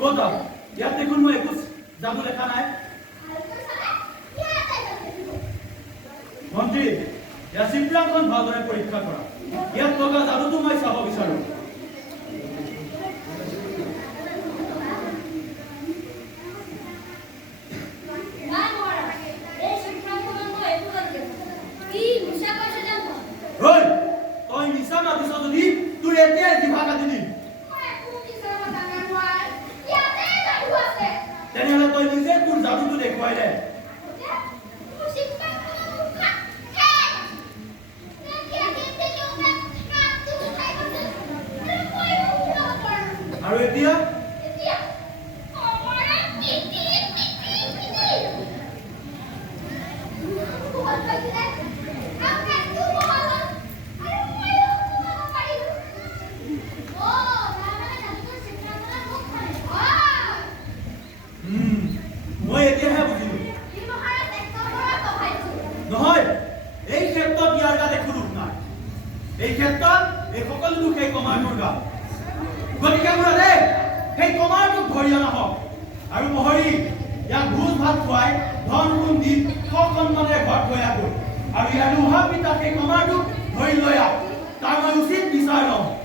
ক'ত যাম ইয়াত দেখোন মই একো যাব দেখা নাই মন্ত্ৰী ইয়াৰ চিত্ৰাংকন ভালদৰে পৰীক্ষা কৰা ইয়াত লগা যাদুটো মই চাব বিচাৰো তই নিচা মাতিছ যদি তোৰ এতিয়াই জিভা কাটি দিম তেনেহ'লে তই নিজে তোৰ যাদুটো দেখুৱাই দে আৰু এতিয়া মই এতিয়াহে বুজিলো নহয় এই ক্ষেত্ৰত ইয়াৰ গাত একো দুখ নাই এই ক্ষেত্ৰত এই সকলো দুখ এই কমাৰটোৰ গাত গতিকে বুঢ়া সেই কমাৰটোক ধৰি অনা হওক আৰু মহৰি ইয়াক ভোজ ভাত খুৱাই ধন সোণ দি সন্মানেৰে ঘৰত লৈ আহক আৰু ইয়াৰ লোহা পিতা সেই কমাৰটোক ধৰি লৈ আহক তাৰ মই উচিত বিচাৰ লওঁ